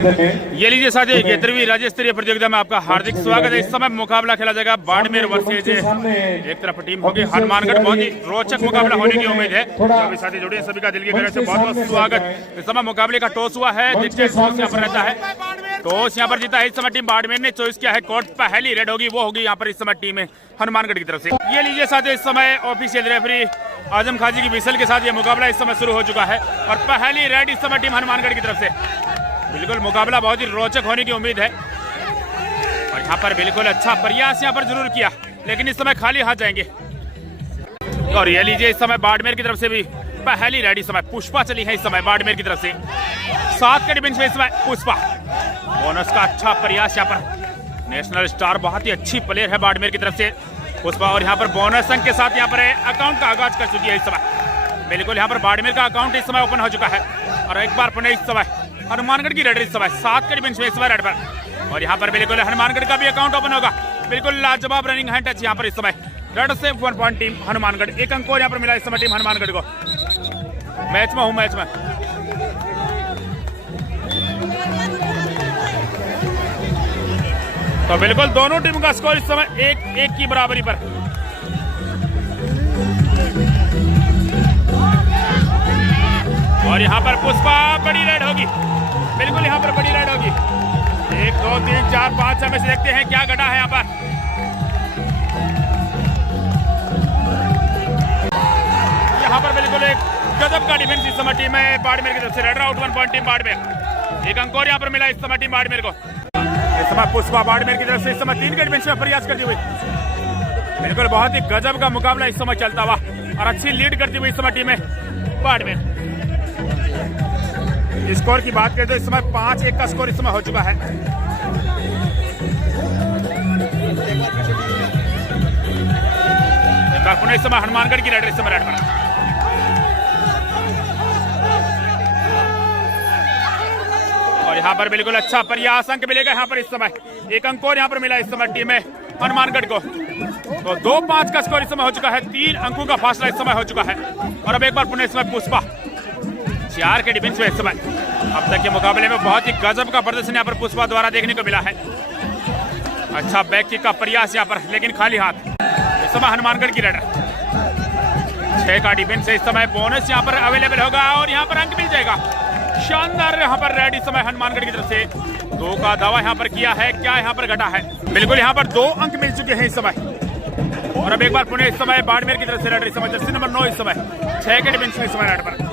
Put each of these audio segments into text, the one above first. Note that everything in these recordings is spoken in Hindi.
ये लीजिए साथियों 11वीं राज्य स्तरीय प्रतियोगिता में आपका हार्दिक स्वागत है। इस समय मुकाबला खेला जाएगा बाड़मेर वर्सेज एक तरफ टीम होगी हनुमानगढ़। बहुत ही रोचक मुकाबला होने की उम्मीद है। सभी साथी जुड़े सभी का दिल की गहराई से बहुत बहुत स्वागत। इस समय मुकाबले का टॉस हुआ है, देखते हैं टॉस यहाँ पर रहता है। टॉस यहाँ पर जीता है इस समय टीम बाड़मेर ने चॉइस किया है कोर्ट। पहली रेड होगी वो होगी यहाँ पर इस समय टीम हनुमानगढ़ की तरफ से। ये लीजिए साथियों इस समय ऑफिशियल रेफरी आजम खाजी की विसल के साथ ये मुकाबला इस समय शुरू हो चुका है और पहली रेड इस समय टीम हनुमानगढ़ की तरफ से। बिल्कुल मुकाबला बहुत ही रोचक होने की उम्मीद है और यहाँ पर बिल्कुल अच्छा प्रयास यहाँ पर जरूर किया, लेकिन इस समय खाली हाथ जाएंगे। और ये लीजिए इस समय बाड़मेर की तरफ से भी पहली रेड इस समय पुष्पा चली है इस समय बाड़मेर की तरफ से। 7 के डिफेंस में इस समय पुष्पा। बोनस का अच्छा प्रयास यहाँ पर, नेशनल स्टार बहुत ही अच्छी प्लेयर है बाड़मेर की तरफ से पुष्पा। और यहाँ पर बोनस अंक के साथ यहाँ पर अकाउंट का आगाज कर चुकी है इस समय। बिल्कुल यहाँ पर बाड़मेर का अकाउंट इस समय ओपन हो चुका है और एक बार पुनः इस समय हनुमानगढ़ की रेड इस समय 7 के डिफेंस में इस समय रेड पर। और यहाँ पर बिल्कुल हनुमानगढ़ का भी अकाउंट ओपन होगा। बिल्कुल लाजवाब रनिंग हैंड टच यहाँ पर इस समय रेड से 1 पॉइंट टीम हनुमानगढ़। 1 अंक और यहाँ पर मिला इस समय टीम हनुमानगढ़ को। मैच में हूँ मैच में। तो बिल्कुल दोनों टीम का स्कोर इस समय 1-1 की बराबरी पर। और यहाँ पर पुष्पा बड़ी रेड होगी, बिल्कुल यहाँ पर बड़ी रेड होगी। 1 2 3 4 5 में से देखते हैं क्या घटा है यहाँ पर। यहाँ पर बिल्कुल एक गजब का डिफेंस इस समय टीम है बाड़मेर की तरफ से। Red out 1 point team Barmer. 1 अंक और यहाँ पर मिला इस समय टीम बाड़मेर को। इस समय पुष्पा बाड़मेर की तरफ से इस समय 3 के डिफेंस में प्रयास करती हुई। बिल्कुल बहुत ही गजब का मुकाबला इस समय चलता हुआ और अच्छी लीड करती हुई इस समय टीम है बाड़मेर। स्कोर की बात करें तो इस समय 5-1 का स्कोर इस समय हो चुका है। पुनः इस समय हनुमानगढ़ की रेड इस समय रेड पर। और यहाँ पर बिल्कुल अच्छा प्रयास अंक मिलेगा यहाँ पर इस समय। 1 अंक और यहाँ पर मिला इस समय टीम में हनुमानगढ़ को। तो 2-5 का स्कोर इस समय हो चुका है। 3 अंकों का फासला इस समय हो चुका है। और अब एक बार पुनः इस समय पुष्पा 4 के डिफेंस में इस समय। अब तक के मुकाबले में बहुत ही गजब का प्रदर्शन यहाँ पर पुष्पा द्वारा देखने को मिला है। अच्छा बैक किक का प्रयास यहाँ पर, लेकिन खाली हाथ। इस समय हनुमानगढ़ की रेड 6 का डिफेंस है इस समय। बोनस यहाँ पर अवेलेबल होगा और यहाँ पर अंक मिल जाएगा। शानदार यहाँ पर रेड इस समय हनुमानगढ़ की तरफ से। 2 का दावा यहाँ पर किया है, क्या यहाँ पर घटा है। बिल्कुल यहाँ पर 2 अंक मिल चुके हैं इस समय। और अब एक बार पुनः इस समय बाड़मेर की तरफ से रेड इस समय जर्सी नंबर 9 इस समय 6 के डिफेंस में इस समय रेड पर।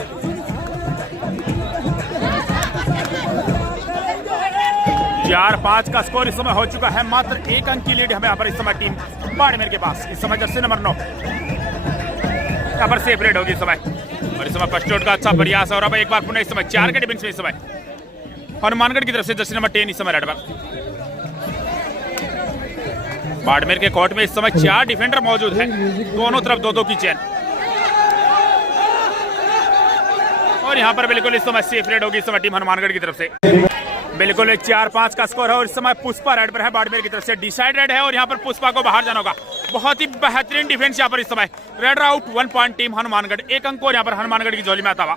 4-5 का स्कोर इस समय हो चुका है। मात्र 1 अंक की लीड हमें यहाँ पर इस समय टीम बाड़मेर के पास। इस समय जर्सी नंबर 9 यहाँ पर सेफ रेड होगी इस समय। और इस समय फर्स्ट आउट का अच्छा प्रयास है। और अब एक बार पुनः इस समय 4 के डिफेंस में इस समय हनुमानगढ़ की तरफ से जर्सी नंबर 10 इस समय रेड पर। बाड़मेर के कोर्ट में इस समय 4 डिफेंडर मौजूद है, दोनों तरफ 2-2 की चेन। और यहाँ पर बिल्कुल इस समय सेफ रेड होगी इस समय टीम हनुमानगढ़ की तरफ से। बिल्कुल 4-5 का स्कोर है और इस समय पुष्पा रेड पर है बाड़मेर की तरफ से। डिसाइड रेड है और यहाँ पर पुष्पा को बाहर जाना होगा। बहुत ही बेहतरीन डिफेंस यहाँ पर इस समय। Red out 1 point team Hanumangarh. 1 अंक और यहाँ पर हनुमानगढ़ की झोली में आता हुआ।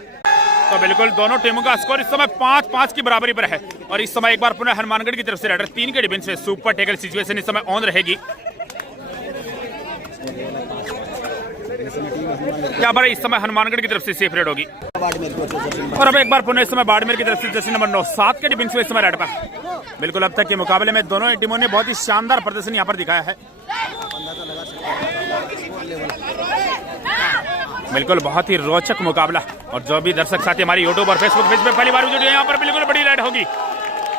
तो बिल्कुल दोनों टीमों का स्कोर इस समय 5-5 की बराबरी पर है। और इस समय एक बार पुनः हनुमानगढ़ की तरफ से रेडर 3 के डिफेंस में सुपर टैकल सिचुएशन इस समय ऑन रहेगी। यहाँ पर इस समय हनुमानगढ़ की तरफ से सेफ रेड होगी। और अब एक बार पुनः इस समय बाड़मेर की तरफ से जर्सी नंबर 9 7 के डिफेंस में इस समय रेड पर। बिल्कुल अब तक के मुकाबले में दोनों टीमों ने बहुत ही शानदार प्रदर्शन यहाँ पर दिखाया है। बिल्कुल बहुत ही रोचक मुकाबला। और जो भी दर्शक साथी हमारी यूट्यूब और फेसबुक पेज पे पहली बार जुड़े हैं, यहाँ पर बिल्कुल बड़ी रेड होगी।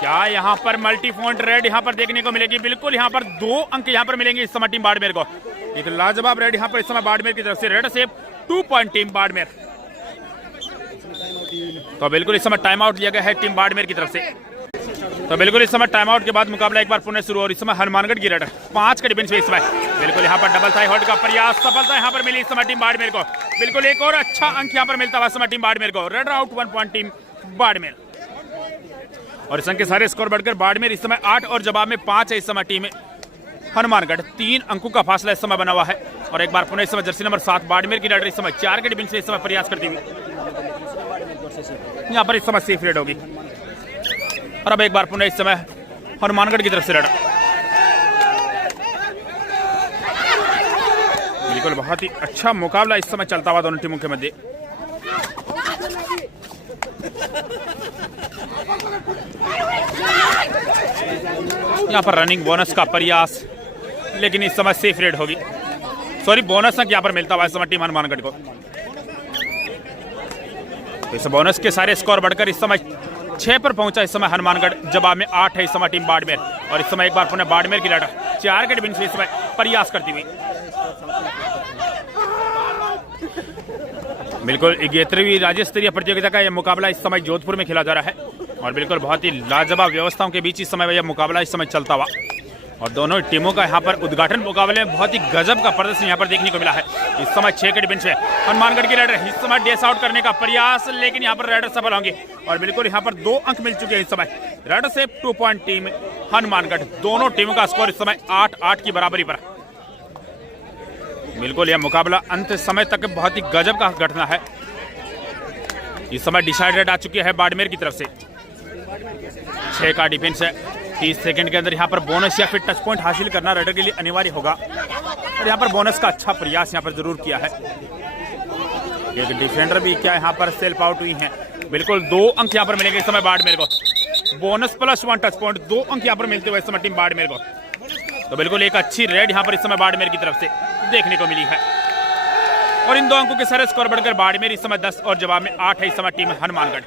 क्या यहाँ पर मल्टी पॉइंट रेड यहाँ पर देखने को मिलेगी। बिल्कुल यहाँ पर 2 अंक यहाँ पर मिलेंगे इस समय टीम बाड़मेर को। एक लाजवाब रेड यहाँ पर इस समय बाड़मेर की तरफ से। रेड से 2 पॉइंट टीम बाड़मेर। तो बिल्कुल इस समय टाइम आउट लिया गया है टीम बाड़मेर की तरफ से। तो बिल्कुल इस समय टाइम आउट के बाद मुकाबला एक बार पुनः शुरू। और इस समय हनुमानगढ़ की रेड 5 के डिफेंस में इस समय। बिल्कुल यहाँ पर डबल थाई होल्ड का प्रयास सफलता यहाँ पर मिली इस समय टीम बाड़मेर को। बिल्कुल एक और अच्छा अंक यहाँ पर मिलता हुआ इस समय टीम बाड़मेर को। Red out 1 point team Barmer. और इस अंक के सारे स्कोर बढ़कर बाड़मेर इस समय 8 और जवाब में 5 है इस समय टीम हनुमानगढ़। 3 अंकों का फासला इस समय बना हुआ है। और एक बार पुनः इस समय जर्सी नंबर 7 बाड़मेर की रेडर इस समय 4 के डिफेंस में इस समय प्रयास करती हुई यहाँ पर इस समय सेफ रेड होगी। और अब एक बार पुनः इस समय हनुमानगढ़ की तरफ से रेड। बिल्कुल बहुत ही अच्छा मुकाबला इस समय चलता हुआ दोनों टीमों के मध्य। यहाँ पर रनिंग बोनस का प्रयास, लेकिन इस समय सेफ रेड होगी। सॉरी, बोनस अंक यहाँ पर मिलता हुआ इस समय टीम हनुमानगढ़ को। इस बोनस के सारे स्कोर बढ़कर इस समय 6 पर पहुंचा इस समय हनुमानगढ़। जवाब में 8 है इस समय टीम बाड़मेर। और इस समय एक बार पुनः बाड़मेर की लड़ाई 4 के डिफेंस से इस समय प्रयास करती हुई। बिल्कुल 11वीं राज्य स्तरीय प्रतियोगिता का यह मुकाबला इस समय जोधपुर में खेला जा रहा है और बिल्कुल बहुत ही लाजवाब व्यवस्थाओं के बीच इस समय यह मुकाबला इस समय चलता हुआ। और दोनों टीमों का यहाँ पर उद्घाटन मुकाबले में बहुत ही गजब का प्रदर्शन यहाँ पर देखने को मिला है। इस समय 6 के डिफेंस में हनुमानगढ़ की राइडर इस समय डेस आउट करने का प्रयास, लेकिन यहाँ पर राइडर सफल होंगे और बिल्कुल यहाँ पर 2 अंक मिल चुके हैं इस समय। राइडर से 2 पॉइंट टीम हनुमानगढ़। दोनों टीमों का स्कोर इस समय 8-8 की बराबरी पर। बिल्कुल यह मुकाबला अंत समय तक बहुत ही गजब का घटना है। इस समय डिसाइडेड आ चुकी है बाड़मेर की तरफ से। 6 का डिफेंस है। 30 सेकंड के अंदर यहाँ पर बोनस या फिर टच पॉइंट हासिल करना राइडर के लिए अनिवार्य होगा और यहाँ पर बोनस का अच्छा प्रयास यहाँ पर जरूर किया है। एक डिफेंडर भी क्या यहाँ पर सेल्फ आउट हुई हैं। बिल्कुल 2 अंक यहाँ पर मिलेंगे इस समय बाड़मेर को। बोनस प्लस 1 टच पॉइंट, 2 अंक यहाँ पर मिलते हुए इस समय टीम बाड़मेर को। तो बिल्कुल एक अच्छी रेड यहाँ पर इस समय बाड़मेर की तरफ से देखने को मिली है और इन 2 अंकों के सारे स्कोर बढ़कर बाड़मेर इस समय 10 और जवाब में 8 है इस समय टीम हनुमानगढ़।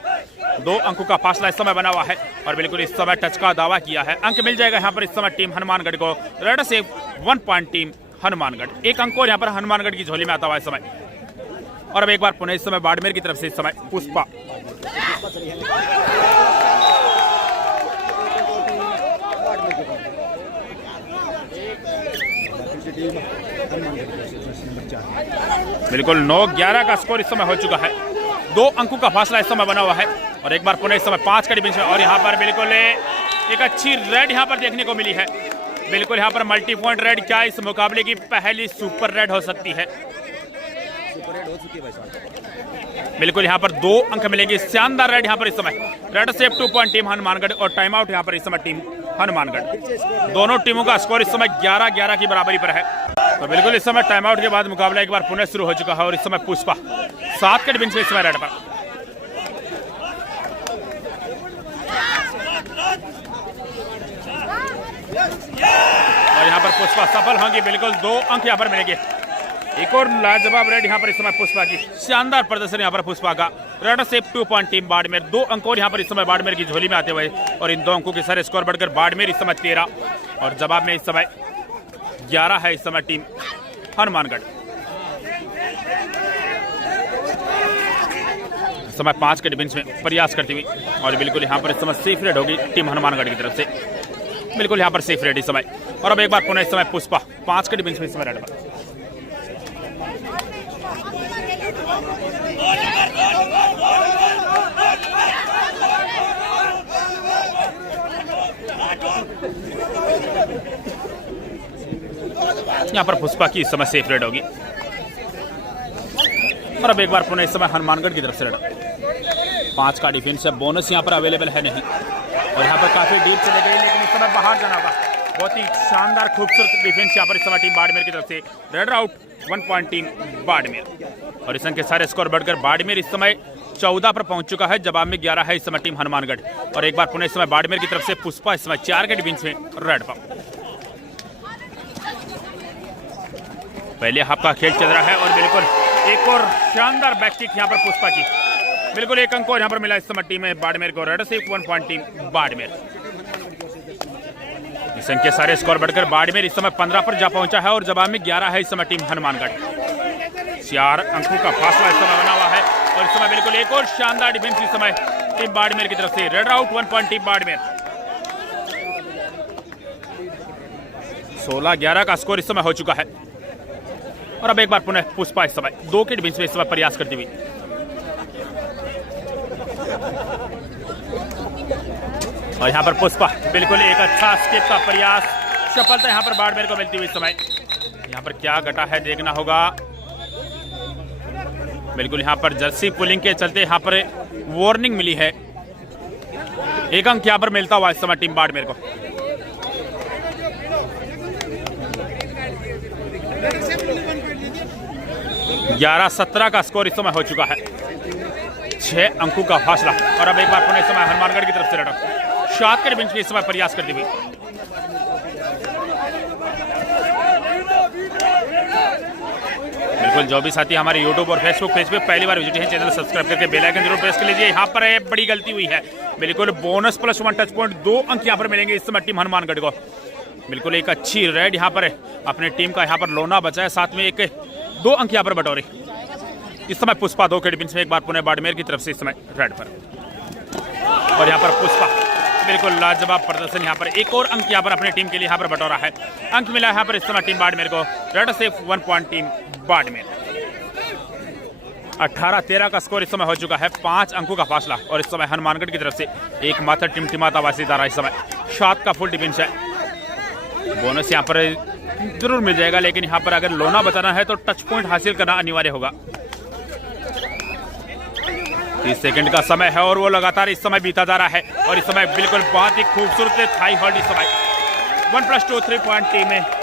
2 अंकों का फासला इस समय बना हुआ है और बिल्कुल इस समय टच का दावा किया है। अंक मिल जाएगा यहाँ पर इस समय टीम हनुमानगढ़ को। रेडर से 1 पॉइंट टीम हनुमानगढ़। 1 अंक और यहाँ पर हनुमानगढ़ की झोली में आता हुआ इस समय। और अब एक बार पुनः इस समय बाड़मेर की तरफ से इस समय पुष्पा। बिल्कुल 9-11 का स्कोर इस समय हो चुका है। 2 अंकों का फासला इस समय बना हुआ है और एक बार पुनः इस समय 5 का डिफेंस में और यहाँ पर बिल्कुल एक अच्छी रेड यहाँ पर देखने को मिली है। बिल्कुल यहाँ पर मल्टी पॉइंट रेड क्या इस मुकाबले की पहली सुपर रेड हो सकती है। बिल्कुल यहाँ पर 2 अंक मिलेंगे। शानदार रेड यहाँ पर इस समय। Red safe 2 point team Hanumangarh और टाइम आउट यहाँ पर इस समय टीम हनुमानगढ़। दोनों टीमों का स्कोर इस समय 11-11 की बराबरी पर है। तो बिल्कुल इस समय टाइम आउट के बाद मुकाबला एक बार पुनः शुरू हो चुका है और इस समय पुष्पा 7 के डिफेंस में इस समय रेड पर। और यहाँ पर पुष्पा सफल होंगी। बिल्कुल 2 अंक यहाँ पर मिलेंगे। एक और लाजवाब रेड यहाँ पर इस समय पुष्पा की। शानदार प्रदर्शन यहाँ पर पुष्पा का। Raider safe 2 point team Barmer. 2 अंक और यहाँ पर इस समय बाड़मेर की झोली में आते हुए और इन 2 अंकों के सारे स्कोर बढ़कर बाड़मेर इस समय 13 और जवाब में इस समय 11 है इस समय टीम हनुमानगढ़। इस समय 5 के डिफेंस में प्रयास करती हुई और बिल्कुल यहाँ पर इस समय सेफ रेड होगी टीम हनुमानगढ़ की तरफ से। बिल्कुल यहाँ पर सेफ रेड इस समय। और अब एक बार पुनः इस समय पुष्पा 5 के डिफेंस में इस समय रेड पर। यहाँ पर पुष्पा की इस समय सेफ रेड होगी और अब एक बार पुनः इस समय हनुमानगढ़ की तरफ से रेड। 5 का डिफेंस है। बोनस यहाँ पर अवेलेबल है नहीं और यहाँ पर काफी डीप चले गए, लेकिन इस समय बाहर जाना होगा। बहुत ही शानदार खूबसूरत डिफेंस यहाँ पर इस समय टीम बाड़मेर की तरफ से। Raider out 1 point team Barmer और इस अंक के सारे स्कोर बढ़कर बाड़मेर इस समय 14 पर पहुंच चुका है। जवाब में 11 है इस समय टीम हनुमानगढ़। और एक बार पुनः इस समय बाड़मेर की तरफ से पुष्पा इस समय 4 के डिफेंस में रेड पर। पहले हाफ का खेल चल रहा है और बिल्कुल एक और शानदार बैक किक यहाँ पर पुष्पा की। बिल्कुल 1 अंक और यहाँ पर मिला इस समय टीम बाड़मेर को। रेडर से 1 पॉइंट टीम बाड़मेर। इस अंक के सारे स्कोर बढ़कर बाड़मेर इस समय 15 पर जा पहुंचा है और जवाब में 11 है इस समय टीम हनुमानगढ़। 4 अंकों का फासला इस समय बना हुआ है और इस समय बिल्कुल एक और शानदार डिफेंस इस समय टीम बाड़मेर की तरफ से। Raider out 1 point team Barmer. 16-11 का स्कोर इस समय हो चुका है और अब एक बार पुनः पुष्पा इस समय 2 के डिफेंस में इस समय प्रयास करती हुई। और यहाँ पर पुष्पा बिल्कुल एक अच्छा स्किप का प्रयास। सफलता यहाँ पर बाड़मेर को मिलती हुई इस समय। यहाँ पर क्या घटा है देखना होगा। बिल्कुल यहाँ पर जर्सी पुलिंग के चलते यहाँ पर वार्निंग मिली है। एक अंक यहाँ पर मिलता हुआ इस समय टीम बाड़मेर को। ग्यारह 17 का स्कोर इस समय हो चुका है, 6 अंकों का फासला। और अब एक बार पुनः इस समय हनुमानगढ़ की तरफ से रन शॉट के बेंच में इस समय प्रयास करती हुई। बिल्कुल जो भी साथी हमारे यूट्यूब और फेसबुक पेज पे पहली बार विजिट है, चैनल सब्सक्राइब करके बेल आइकन जरूर प्रेस कर लीजिए। यहाँ पर बड़ी गलती हुई है, बिल्कुल बोनस +1 टच पॉइंट 2 अंक यहाँ पर मिलेंगे इस समय टीम हनुमानगढ़ को। बिल्कुल एक अच्छी रेड यहाँ पर अपने टीम का यहाँ पर लोना बचा है, साथ में 2 अंक यहाँ पर बटोरे। इस समय पुष्पा 2 के डिफेंस में एक बार पुनः बाड़मेर की तरफ से इस समय रेड पर, और यहाँ पर पुष्पा बिल्कुल लाजवाब प्रदर्शन। यहाँ पर एक और अंक यहाँ पर अपनी टीम के लिए यहाँ पर बटोरा है, अंक मिला यहाँ पर इस समय टीम बाड़मेर को। Red safe 1 point team Barmer. 18-13 का स्कोर इस समय हो चुका है, 5 अंकों का फासला। और इस समय हनुमानगढ़ की तरफ से एक मात्र टिमटिमाता वासीदारा इस समय 7 का फुल डिफेंस है। बोनस यहाँ पर जरूर मिल जाएगा, लेकिन यहाँ पर अगर लोना बचाना है तो टच पॉइंट हासिल करना अनिवार्य होगा। 30 सेकंड का समय है और वो लगातार इस समय बीता जा रहा है। और इस समय बिल्कुल बहुत ही खूबसूरत थाई होल्ड इस समय 1+2 3 पॉइंट टीम है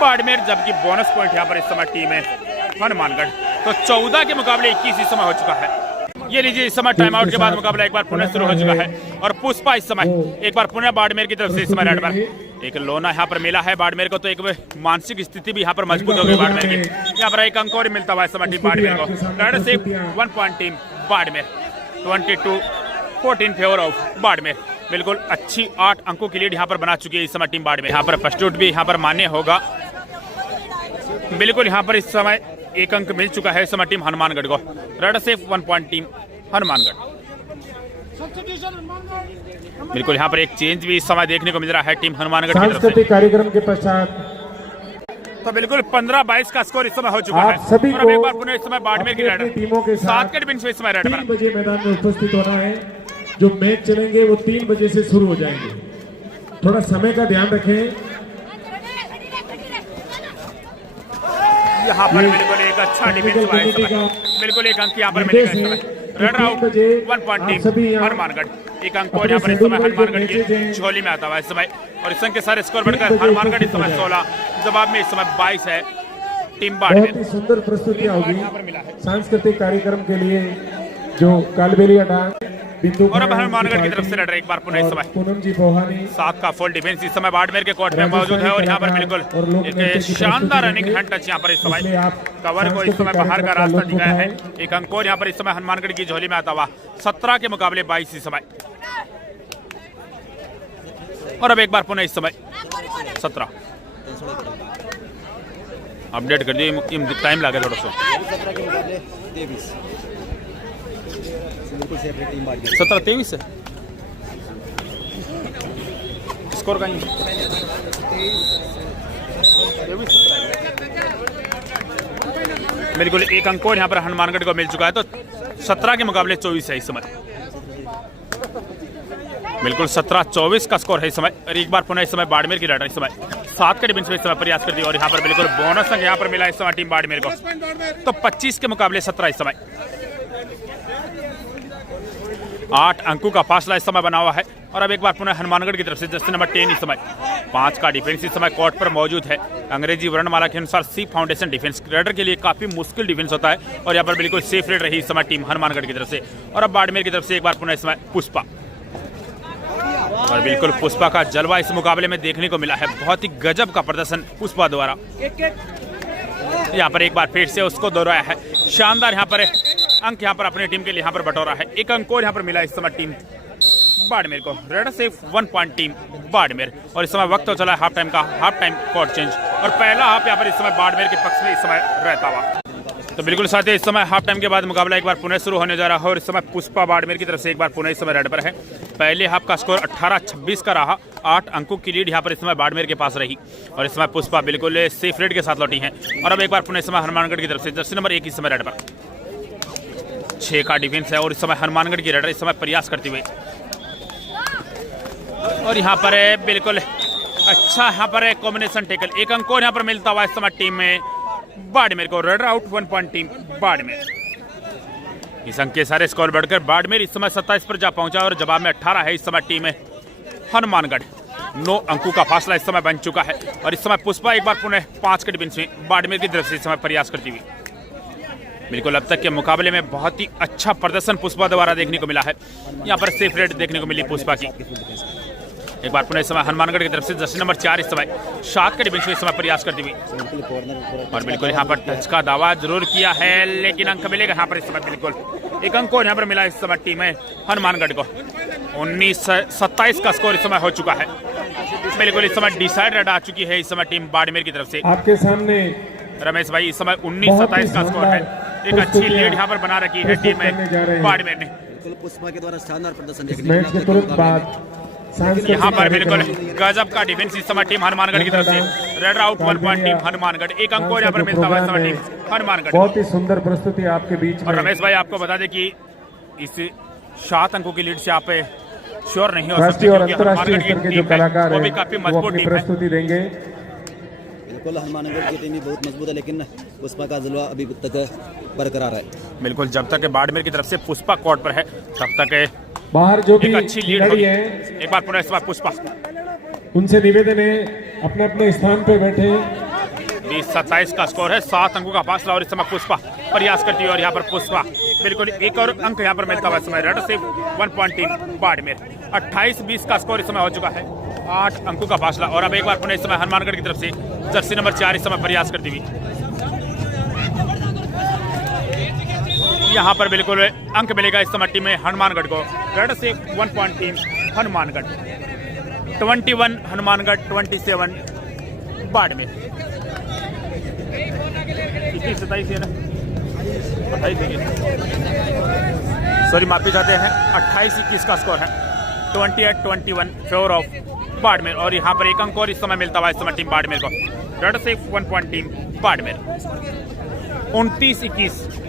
बाड़मेर, जबकि बोनस पॉइंट यहाँ पर इस समय टीम है हनुमानगढ़। तो 14 के मुकाबले 21 इस समय हो चुका है। ये लीजिए इस समय टाइम आउट के बाद मुकाबला एक बार पुनः शुरू हो चुका है। और पुष्पा इस समय एक बार पुनः बाड़मेर की तरफ से इस समय रेड पर एक लोना यहाँ पर मिला है बाड़मेर को, तो एक मानसिक स्थिति भी यहाँ पर मजबूत हो गई बाड़मेर की। यहाँ पर एक अंक और मिलता हुआ इस समय टीम बाड़मेर को। रेड से 1 point team Barmer, 22-14 favour of Barmer. बिल्कुल अच्छी 8 अंकों की लीड यहाँ पर बना चुकी है इस समय टीम बाड़मेर। यहाँ पर फर्स्ट भी यहाँ पर मान्य होगा। बिल्कुल यहाँ पर इस समय 1 अंक मिल चुका है इस समय टीम हनुमानगढ़ को। Red safe 1 point team Hanumangarh. बिल्कुल यहाँ पर एक चेंज भी इस समय देखने को मिल रहा है टीम हनुमानगढ़ की तरफ से। कार्यक्रम के पश्चात तो बिल्कुल 15-22 का स्कोर इस समय हो चुका है। और अब एक बार पुनः इस समय बाड़मेर की रेड टीमों के 7 के डिफेंस में इस समय रेड 3 बजे मैदान में उपस्थित होना है। जो मैच चलेंगे वो 3 बजे से शुरू हो जाएंगे, थोड़ा समय का ध्यान रखें। यहाँ पर बिल्कुल एक अच्छा डिफेंस हुआ है इस समय। बिल्कुल एक अंक यहाँ पर मिलेगा इस समय। Red out 1 point team Hanumangarh. एक अंक और यहाँ पर इस समय हनुमानगढ़ की झोली में आता हुआ इस समय। और इस संघ के सारे स्कोर बढ़कर हनुमानगढ़ इस समय 16, जवाब में इस समय 22 है टीम बाड़मेर। बहुत ही सुंदर प्रस्तुतियां होगी सांस्कृतिक कार्यक्रम के लिए जो कालबेलिया डांस बिंदु। और अब हनुमानगढ़ की तरफ से रेड एक बार पुनः इस समय पूनम जी बोहानी 7 का फुल डिफेंस इस समय बाड़मेर के कोर्ट में मौजूद है। और यहाँ पर बिल्कुल एक शानदार रनिंग हैंड टच यहाँ पर इस समय कवर को इस समय बाहर का रास्ता दिखाया है। एक अंक और यहाँ पर इस समय हनुमानगढ़ की झोली में आता हुआ 17 के मुकाबले 22 इस समय। और अब एक बार पुनः इस समय 17 अपडेट कर दिए, टाइम लगे थोड़ा सा। 17-23 है स्कोर का। बिल्कुल एक अंक और यहाँ पर हनुमानगढ़ को मिल चुका है, तो 17 के मुकाबले 24 है इस समय। बिल्कुल 17-24 का स्कोर है इस समय। और एक बार पुनः इस समय बाड़मेर की रेड इस समय 7 के डिफेंस में इस समय प्रयास कर दिया। और यहाँ पर बिल्कुल बोनस अंक यहाँ पर मिला इस समय टीम बाड़मेर को, तो 25 के मुकाबले 17 इस समय। 8 अंकों का फासला इस समय बना हुआ है। और अब एक बार पुनः हनुमानगढ़ की तरफ से जर्सी नंबर 10 इस समय 5 का डिफेंस इस समय कोर्ट पर मौजूद है। अंग्रेजी वर्णमाला के अनुसार सी फाउंडेशन डिफेंस रेडर के लिए काफी मुश्किल डिफेंस होता है। और यहाँ पर बिल्कुल सेफ रेड रही इस समय टीम हनुमानगढ़ की तरफ से। और अब बाड़मेर की तरफ से एक बार पुनः इस समय पुष्पा। और बिल्कुल पुष्पा का जलवा इस मुकाबले में देखने को मिला है, बहुत ही गजब का प्रदर्शन पुष्पा द्वारा। यहाँ पर एक बार फिर से उसको दोहराया है, शानदार यहाँ पर अंक यहाँ पर अपनी टीम के लिए यहाँ पर बटोरा है। एक अंक और यहाँ पर मिला इस समय टीम बाड़मेर को। Red safe 1 point team Barmer. और इस समय वक्त तो चला है हाफ टाइम का, हाफ टाइम कोर्ट चेंज। और पहला हाफ यहाँ पर इस समय बाड़मेर के पक्ष में इस समय रहता हुआ। तो बिल्कुल साथ ही इस समय हाफ टाइम के बाद मुकाबला एक बार पुनः शुरू होने जा रहा है। और इस समय पुष्पा बाड़मेर की तरफ से एक बार पुनः इस समय रेड पर है। पहले हाफ का स्कोर 18-26 का रहा, 8 अंकों की लीड यहाँ पर इस समय बाड़मेर के पास रही। और इस समय पुष्पा बिल्कुल सेफ रेड के साथ लौटी है। और अब एक बार पुनः इस समय हनुमानगढ़ की तरफ से जर्सी नंबर 1 इस समय रेड पर 6 का डिफेंस है। और इस समय हनुमानगढ़ की रेडर इस समय प्रयास करती हुई। और यहाँ पर बिल्कुल अच्छा यहाँ पर कॉम्बिनेशन टेकल, एक अंक और यहाँ पर मिलता हुआ इस समय टीम में बाड़मेर को। Raider out 1 point team Barmer. इस अंक के सारे स्कोर बढ़कर बाड़मेर इस समय 27 पर जा पहुंचा और जवाब में 18 है इस समय टीम है हनुमानगढ़। 9 अंकों का फासला इस समय बन चुका है और इस समय पुष्पा एक बार पुनः 5 के डिफेंस में बाड़मेर की तरफ से इस समय प्रयास करती हुई। बिल्कुल अब तक के मुकाबले में बहुत ही अच्छा प्रदर्शन पुष्पा द्वारा देखने को मिला है। यहाँ पर सेफ रेट देखने को मिली पुष्पा की। एक बार पुनः इस समय हनुमानगढ़ की तरफ से जर्सी नंबर 4 इस समय 7 के डिफेंस में इस समय प्रयास करती हुई और बिल्कुल यहाँ पर टच का दावा जरूर किया है लेकिन अंक मिलेगा यहाँ पर इस समय। बिल्कुल एक अंक और यहाँ पर मिला इस समय टीम है हनुमानगढ़ को। 19-27 का स्कोर इस समय हो चुका है। बिल्कुल इस समय डिसाइड आ चुकी है इस समय टीम बाड़मेर की तरफ से। आपके सामने रमेश भाई इस समय 19-27 का स्कोर है। एक अच्छी लीड यहाँ पर बना रखी है टीम में बाड़मेर ने। पुष्पा के द्वारा शानदार प्रदर्शन मैच के तुरंत बाद यहाँ पर बिल्कुल गजब का डिफेंस इस समय टीम हनुमानगढ़ की तरफ से। Red out 1 point team Hanumangarh. एक अंक और यहाँ पर मिलता हुआ इस समय टीम हनुमानगढ़। बहुत ही सुंदर प्रस्तुति आपके बीच में। और रमेश भाई आपको बता दें कि इस 7 अंकों की लीड से आप श्योर नहीं हो सकते राष्ट्रीय और क्योंकि अंतर्राष्ट्रीय हनुमानगढ़ स्तर की के जो टीम है कलाकार वो भी हैं काफी वो मजबूत अपनी टीम है। प्रस्तुति देंगे। बिल्कुल हनुमानगढ़ की टीम भी बहुत मजबूत है लेकिन पुष्पा का जलवा अभी तक बरकरार है। बिल्कुल जब तक बाड़मेर की तरफ से पुष्पा कोर्ट पर है तब तक बाहर जो भी एक अच्छी लीड खिलाड़ी होगी। है एक बार पुनः इस बार पुष्पा उनसे निवेदन है अपने अपने स्थान पर बैठे। 20-27 का स्कोर है। 7 अंकों का फासला और इस समय पुष्पा प्रयास करती है और यहाँ पर पुष्पा बिल्कुल एक और अंक यहाँ पर मिलता हुआ समय। रेड से 1 पॉइंट टीम बाड़मेर। 28-20 का स्कोर इस समय हो चुका है। 8 अंकों का फासला और अब एक बार पुनः इस समय हनुमानगढ़ की तरफ से जर्सी नंबर 4 इस समय प्रयास करती हुई। यहाँ पर बिल्कुल अंक मिलेगा इस समय टीम में हनुमानगढ़ को। रेड से 1 पॉइंट टीम हनुमानगढ़। 21 हनुमानगढ़ 27 बाड़मेर। 27 है ना 28 सॉरी माफी चाहते हैं 28-21 का स्कोर है। 28-21 फेवर ऑफ बाड़मेर और यहाँ पर एक अंक और इस समय मिलता हुआ इस समय टीम बाड़मेर को। रेड से 1 पॉइंट टीम बाड़मेर। 29-21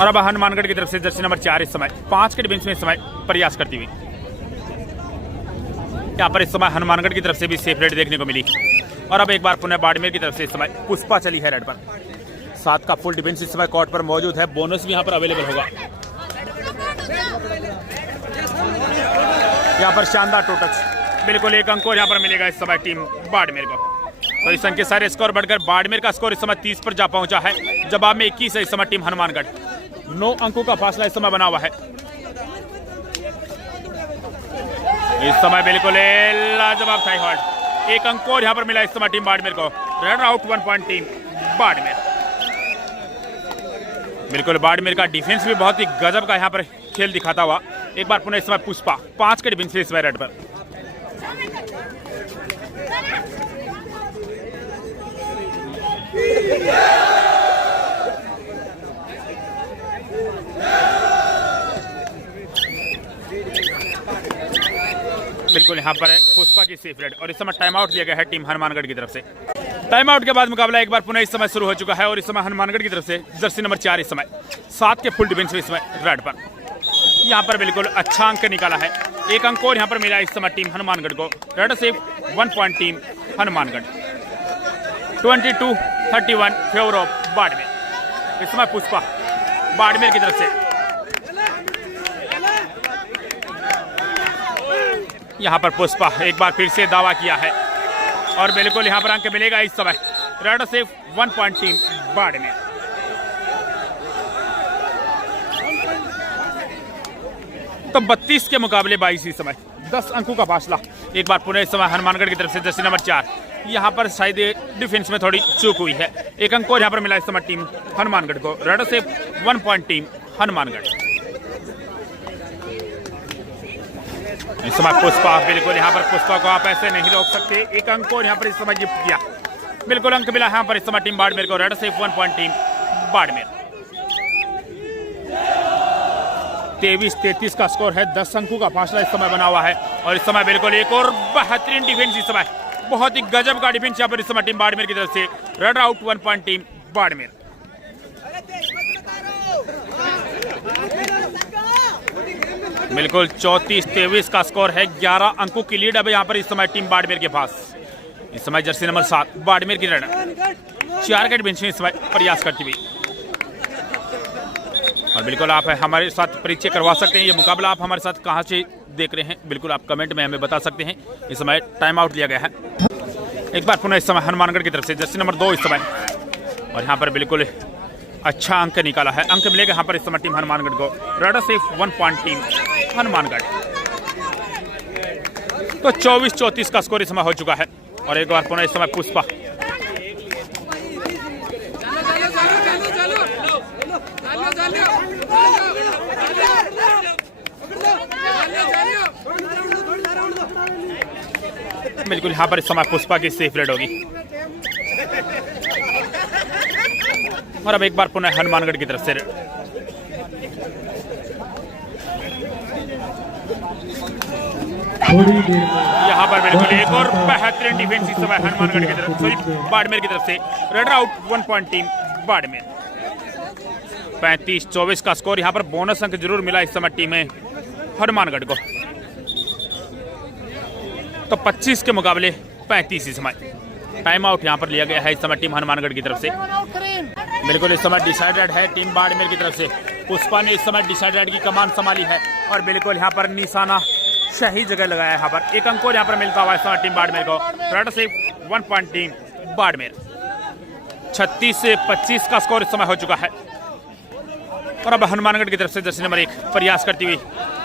और अब हनुमानगढ़ की तरफ से जर्सी नंबर 4 इस समय 5 के डिफेंस में इस समय प्रयास करती हुई। यहाँ पर इस समय हनुमानगढ़ की तरफ से भी सेफ रेड देखने को मिली और अब एक बार पुनः बाड़मेर की तरफ से इस समय पुष्पा चली है रेड पर। 7 का फुल डिफेंस इस समय कोर्ट पर मौजूद है। बोनस भी यहाँ पर अवेलेबल होगा। यहाँ पर शानदार टू टच बिल्कुल एक अंक और यहाँ पर मिलेगा इस समय टीम बाड़मेर को। तो इस अंक के सारे स्कोर बढ़कर बाड़मेर का स्कोर इस समय 30 पर जा पहुंचा है। जवाब में 21 है इस समय टीम हनुमानगढ़। 9 अंकों का फासला इस समय बना हुआ है। इस समय बिल्कुल लाजवाब था हॉल्ट। एक अंक और यहाँ पर मिला इस समय टीम बाड़मेर को। Run out 1 point team Barmer. बिल्कुल बाड़मेर का डिफेंस भी बहुत ही गजब का यहाँ पर खेल दिखाता हुआ। एक बार पुनः इस समय पुष्पा 5 के डिफेंस इस समय रेड पर। बिल्कुल यहाँ पर है पुष्पा की सेफ रेड और इस समय टाइम आउट लिया गया है टीम हनुमानगढ़ की तरफ से। टाइम आउट के बाद मुकाबला एक बार पुनः इस समय शुरू हो चुका है और इस समय हनुमानगढ़ की तरफ से जर्सी नंबर 4 इस समय 7 के फुल डिफेंस में इस समय रेड पर। यहाँ पर बिल्कुल अच्छा अंक निकाला है। एक अंक और यहाँ पर मिला इस समय टीम हनुमानगढ़ को। रेड से 1 point team Hanumangarh. 22-31 favour of Barmer. इस समय पुष्पा बाड़मेर की तरफ से। यहाँ पर पुष्पा एक बार फिर से दावा किया है और बिल्कुल यहाँ पर अंक मिलेगा इस समय। रेड से 1 पॉइंट टीम बाड़मेर। तो 32 के मुकाबले 22 इस समय 10 अंकों का फासला। एक बार पुनः इस समय हनुमानगढ़ की तरफ से जर्सी नंबर 4। यहाँ पर शायद डिफेंस में थोड़ी चूक हुई है। एक अंक और यहाँ पर मिला इस समय टीम हनुमानगढ़ को। रेड से 1 पॉइंट टीम हनुमानगढ़। इस समय पुष्पा बिल्कुल यहाँ पर पुष्पा को आप ऐसे नहीं रोक सकते। एक अंक और यहाँ पर इस समय गिफ्ट किया। बिल्कुल अंक मिला यहाँ पर इस समय टीम बाड़मेर को। रेड से 1 पॉइंट टीम बाड़मेर। 23-33 का स्कोर है। 10 अंकों का फासला इस समय बना हुआ है और इस समय बिल्कुल एक और बेहतरीन डिफेंस इस समय बहुत ही गजब का डिफेंस यहाँ पर इस समय टीम बाड़मेर की तरफ से। Red out 1 point team Barmer. बिल्कुल 34-23 का स्कोर है। 11 अंकों की लीड अब यहाँ पर इस समय टीम बाड़मेर के पास। इस समय जर्सी नंबर 7 बाड़मेर की रेड 4 के डिफेंस में इस समय प्रयास करती हुई। और बिल्कुल आप हमारे साथ परिचय करवा सकते हैं। ये मुकाबला आप हमारे साथ कहाँ से देख रहे हैं, बिल्कुल आप कमेंट में हमें बता सकते हैं। इस समय टाइम आउट लिया गया है। एक बार पुनः इस समय हनुमानगढ़ की तरफ से जर्सी नंबर 2 इस समय, और यहाँ पर बिल्कुल अच्छा अंक निकाला है। अंक मिलेगा यहाँ पर इस समय टीम हनुमानगढ़ को। रेडर सिर्फ 1 पॉइंट टीम हनुमानगढ़। तो 24-34 का स्कोर इस समय हो चुका है। और एक बार पुनः इस समय पुष्पा बिल्कुल यहाँ पर इस समय पुष्पा की सेफ रेड होगी। और अब एक बार पुनः हनुमानगढ़ की तरफ से थोड़ी देर में यहाँ पर बिल्कुल एक और बेहतरीन डिफेंस इस समय हनुमानगढ़ की तरफ, सॉरी बाड़मेर की तरफ से। Raider out 1 point team Barmer. 35-24 का स्कोर। यहाँ पर बोनस अंक जरूर मिला इस समय टीम हनुमानगढ़ को। तो 25 के मुकाबले 35 इस समय। टाइम आउट यहाँ पर लिया गया है इस समय टीम हनुमानगढ़ की तरफ से। बिल्कुल इस समय डिसाइडेड है टीम बाड़मेर की तरफ से। पुष्पा ने इस समय डिसाइडेड की कमान संभाली है और बिल्कुल यहाँ पर निशाना सही जगह लगाया है। यहाँ पर एक अंक यहाँ पर मिलता हुआ इस समय टीम बाड़मेर को। रेडर से 1 पॉइंट टीम बाड़मेर। 36 से 25 का स्कोर इस समय हो चुका है। और अब हनुमानगढ़ की तरफ से जर्सी नंबर 1 प्रयास करती हुई,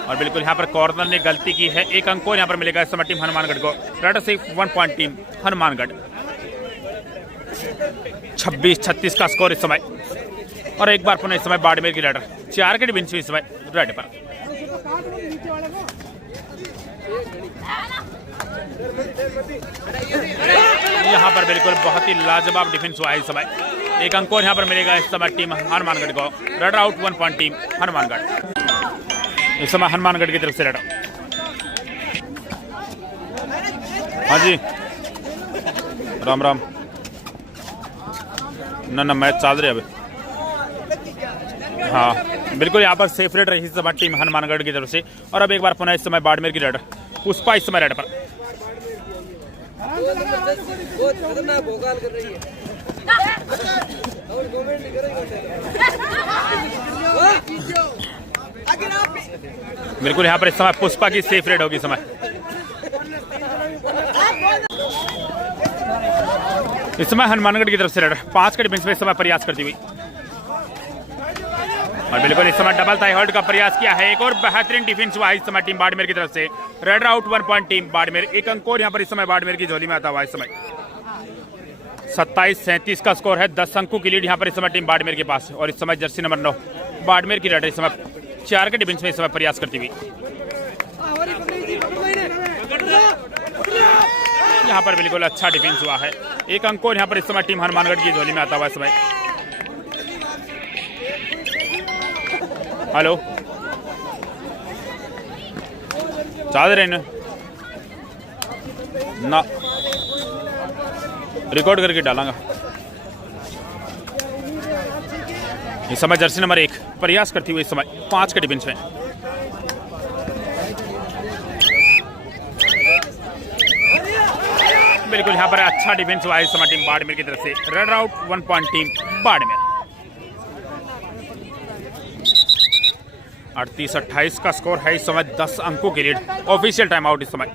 और बिल्कुल यहाँ पर कॉर्नर ने गलती की है। एक अंक यहाँ पर मिलेगा इस समय टीम हनुमानगढ़ को। रेडर से 1 पॉइंट टीम हनुमानगढ़। 26-36 का स्कोर इस समय। और एक बार पुनः इस समय बाड़मेर की रेडर 4 के डिफेंस इस समय रेड पर। यहाँ पर बिल्कुल बहुत ही लाजवाब डिफेंस हुआ है इस समय। एक अंक यहाँ पर मिलेगा इस समय टीम हनुमानगढ़ को। Raider out 1 point team Hanumangarh. इस समय हनुमानगढ़ की तरफ से रेडर। हाँ जी राम राम। ना मैच चल रहे अभी। हाँ बिल्कुल यहाँ पर सेफ रेड रही इस समय टीम हनुमानगढ़ की तरफ से। और अब एक बार पुनः इस समय बाड़मेर की रेडर पुष्पा इस समय रेड पर। बिल्कुल यहाँ पर इस समय पुष्पा की सेफ रेड होगी इस समय। इस समय हनुमानगढ़ की तरफ से रेडर 5 के डिफेंस में इस समय प्रयास करती हुई, और बिल्कुल इस समय डबल थाई होल्ड का प्रयास किया है। एक और बेहतरीन डिफेंस हुआ है इस समय टीम बाड़मेर की तरफ से। Raider out 1 point team Barmer. एक अंक और यहाँ पर इस समय बाड़मेर की झोली में आता हुआ इस समय। 27-37 का स्कोर है। 10 अंकों की लीड यहाँ पर इस समय टीम बाड़मेर के पास। और इस समय जर्सी नंबर 9 बाड़मेर की रेडर इस समय 4 के डिफेंस में इस समय प्रयास करती हुई। यहाँ पर बिल्कुल अच्छा डिफेंस हुआ है। एक अंक और यहाँ पर इस समय टीम हनुमानगढ़ की झोली में आता हुआ इस समय। हेलो चाह रहे ना रिकॉर्ड करके डालांगा। इस समय जर्सी नंबर 1 प्रयास करती हुई इस समय 5 के डिफेंस में। बिल्कुल यहाँ पर अच्छा डिफेंस हुआ है इस समय टीम बाड़मेर की तरफ से। Raider out 1 point team Barmer. 38-28 का स्कोर है इस समय। 10 अंकों की लीड। ऑफिशियल टाइम आउट इस समय।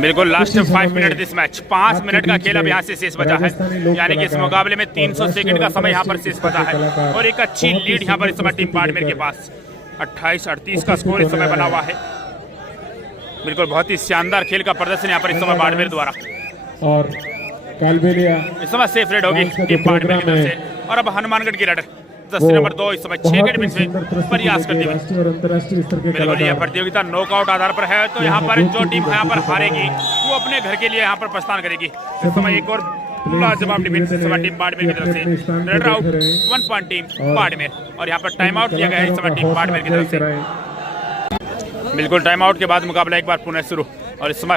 बिल्कुल last 5 minute this match. 5 minute का खेल अब यहाँ से शेष बचा है, यानी कि इस मुकाबले में 300 सेकंड का समय यहाँ पर शेष बचा है। और एक अच्छी लीड यहाँ पर इस समय टीम बाड़मेर के पास। 28-38 का स्कोर इस समय बना हुआ है। बिल्कुल बहुत ही शानदार खेल का प्रदर्शन यहाँ पर इस समय बाड़मेर द्वारा। और कालबेलिया इस समय सेफ रेड होगी टीम बाड़मेर की तरफ से। और अब हनुमानगढ़ की रेडर जर्सी नंबर 2 इस समय 6 के डिफेंस में प्रयास करती हुई। बिल्कुल यह प्रतियोगिता नॉकआउट आधार पर है, तो यहाँ पर जो टीम यहाँ पर हारेगी वो अपने घर के लिए यहाँ पर प्रस्थान करेगी। इस समय एक और लाजवाब डिफेंस इस समय टीम बाड़मेर की तरफ से। Raider out 1 point team Barmer. और यहाँ पर टाइम आउट लिया गया है इस समय टीम बाड़मेर की तरफ से। बिल्कुल टाइम आउट के बाद मुकाबला एक बार पुनः शुरू। और इस समय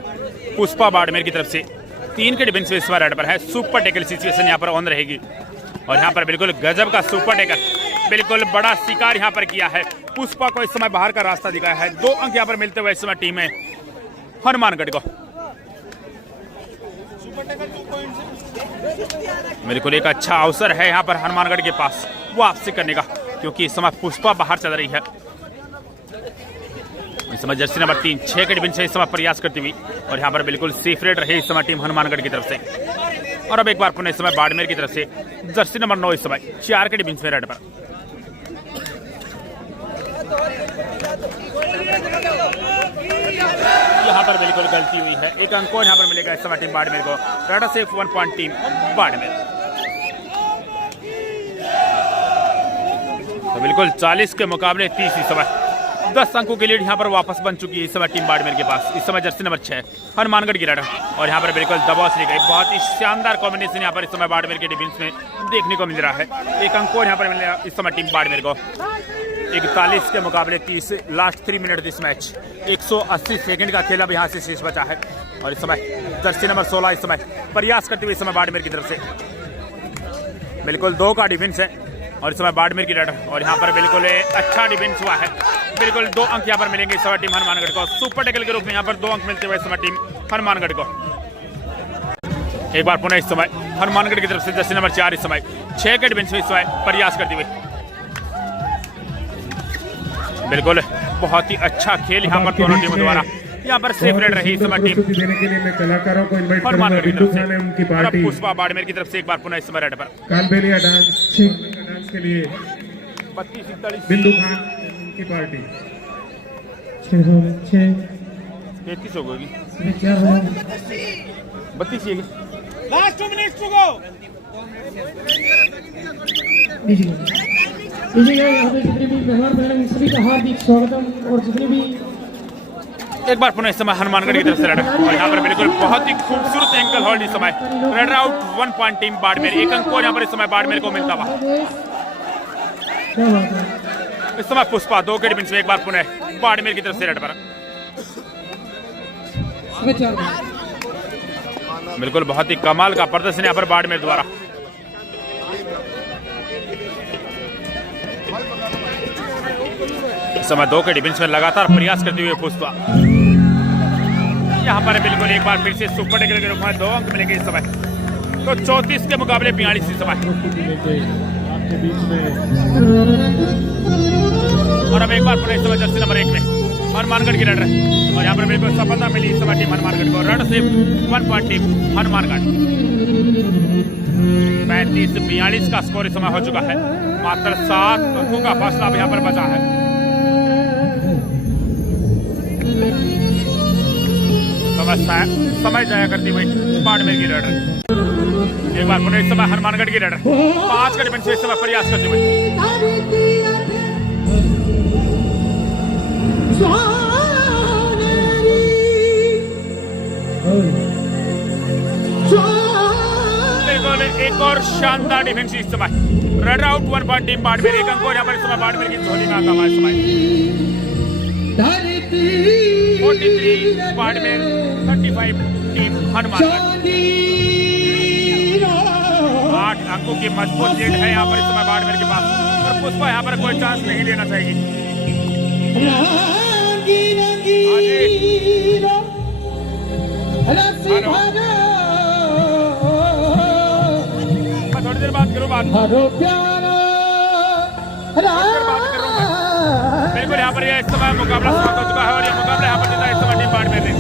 पुष्पा बाड़मेर की तरफ से 3 के डिफेंस में इस समय रेड पर है। सुपर टेकल सिचुएशन यहाँ पर ऑन रहेगी। और यहाँ पर बिल्कुल गजब का सुपर टेकल, बिल्कुल बड़ा शिकार यहाँ पर किया है। पुष्पा को इस समय बाहर का रास्ता दिखाया है। 2 अंक यहाँ पर मिलते हुए इस समय टीम है हनुमानगढ़ को। बिल्कुल एक अच्छा अवसर है यहाँ पर हनुमानगढ़ के पास वापसी करने का। क्योंकि इस समय पुष्पा बाहर चल रही है। इस समय जर्सी नंबर 3 6 के डिफेंस से इस समय प्रयास करती हुई और यहाँ पर बिल्कुल सेफ रेट रही इस समय टीम हनुमानगढ़ की तरफ से। और अब एक बार पुनः इस समय बाड़मेर की तरफ से जर्सी नंबर 9 इस समय 4 के डिफेंस में रेड पर। यहाँ पर बिल्कुल गलती हुई है, एक अंक यहाँ पर मिलेगा इस समय टीम बाड़मेर को। Red safe 1 point team Barmer. तो बिल्कुल 40 के मुकाबले 30 इस समय 10 अंकों की लीड यहाँ पर वापस बन चुकी है इस समय टीम बाड़मेर के पास। इस समय जर्सी नंबर 6 हनुमानगढ़ की रेड और यहाँ पर बिल्कुल दबाव से ली गई। बहुत ही शानदार कॉम्बिनेशन यहाँ पर इस समय बाड़मेर के डिफेंस में देखने को मिल रहा है। एक अंक यहाँ पर मिल रहा इस समय टीम बाड़मेर को। 41 के मुकाबले 30 last 3 minute this match. 180 second का खेल अब यहाँ से शेष बचा है और इस समय जर्सी नंबर 16 इस समय प्रयास करते हुए इस समय बाड़मेर की तरफ से बिल्कुल 2 का डिफेंस है और इस समय बाड़मेर की रेड और यहाँ पर बिल्कुल अच्छा डिफेंस हुआ है। बिल्कुल 2 अंक यहाँ पर मिलेंगे इस समय टीम हनुमानगढ़ को। सुपर टैकल के रूप में यहाँ पर 2 अंक मिलते हुए इस समय टीम हनुमानगढ़ को। एक बार पुनः इस समय हनुमानगढ़ की तरफ से जर्सी नंबर 4 इस समय 6 के डिफेंस में इस समय प्रयास करते हुए बिल्कुल बहुत ही अच्छा खेल यहाँ पर दोनों टीमों द्वारा यहाँ पर सेफ रेट रही इस समय टीम देने के लिए मैं कलाकारों को इनवाइट करूंगा। हनुमानगढ़ की बिंदु तरफ खान है उनकी से और अब पार्टी, पुष्पा बाड़मेर की तरफ से एक बार पुनः इस समय रेड पर। कालबेलिया डांस के लिए 32-41 बिंदु खान उनकी पार्टी। 33 हो गई 32 ही है। Last 2 minutes to go. यहाँ पे जितने भी मेहमान बने सभी का हार्दिक स्वागतम और जितने भी एक बार पुनः इस समय हनुमानगढ़ की तरफ से रेड और यहाँ पर बिल्कुल बहुत ही खूबसूरत एंकल होल्ड इस समय red out 1 point team Barmer. एक अंक यहाँ पर इस समय बाड़मेर को मिलता हुआ। क्या बात है। इस समय पुष्पा 2 के डिफेंस में एक बार पुनः बाड़मेर की तरफ से रेड पर। बिल्कुल बहुत ही कमाल का प्रदर्शन यहाँ पर बाड़मेर द्वारा। इस समय 2 के डिफेंस में लगातार प्रयास करते हुए पुष्पा यहाँ पर बिल्कुल एक बार फिर से सुपर टैकल के रूप में 2 अंक मिलेंगे इस समय। तो 34 के मुकाबले 42 इस समय। और अब एक बार पुनः इस समय जर्सी नंबर 1 में हनुमानगढ़ की रेड और यहाँ पर बिल्कुल सफलता मिली इस समय टीम हनुमानगढ़ को। रेड सिर्फ 1 पॉइंट टीम हनुमानगढ़। 35-42 का स्कोर इस समय हो चुका है। मात्र 7 अंकों का फासला अब यहाँ पर बचा है। समय जाया करती हुई बाड़मेर की रेड एक बार पुनः इस समय हनुमानगढ़ की रेड 5 का डिफेंस इस समय प्रयास करते हुए बिल्कुल एक और शानदार डिफेंस इस समय। Red out 1 point team Barmer. एक अंक यहाँ पर इस समय बाड़मेर की झोली में आता हुआ इस समय। 43 बाड़मेर 35 टीम हनुमानगढ़। 8 अंकों की मजबूत लीड है यहाँ पर इस समय बाड़मेर के पास और पुष्पा यहाँ पर कोई चांस नहीं लेना चाहिए। मैं थोड़ी देर बात करूँ बात करूँगा। बिल्कुल यहाँ पर इस समय मुकाबला समाप्त हो चुका है और ये मुकाबला यहाँ पर जीता इस समय टीम बाड़मेर ने।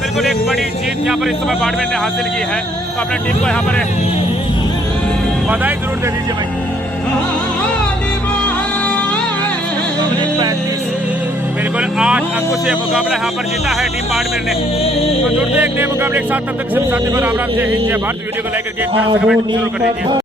बिल्कुल एक बड़ी जीत यहाँ पर इस समय बाड़मेर ने हासिल की है। तो अपने टीम को यहाँ पर बधाई जरूर दे दीजिए भाई। बिल्कुल 8 अंकों से मुकाबला यहाँ पर जीता है टीम बाड़मेर ने। तो जुड़ते एक नए मुकाबले के साथ, तब तक सभी साथियों को राम राम, जय हिंद, जय भारत। वीडियो को लाइक करके कमेंट जरूर कर दीजिए।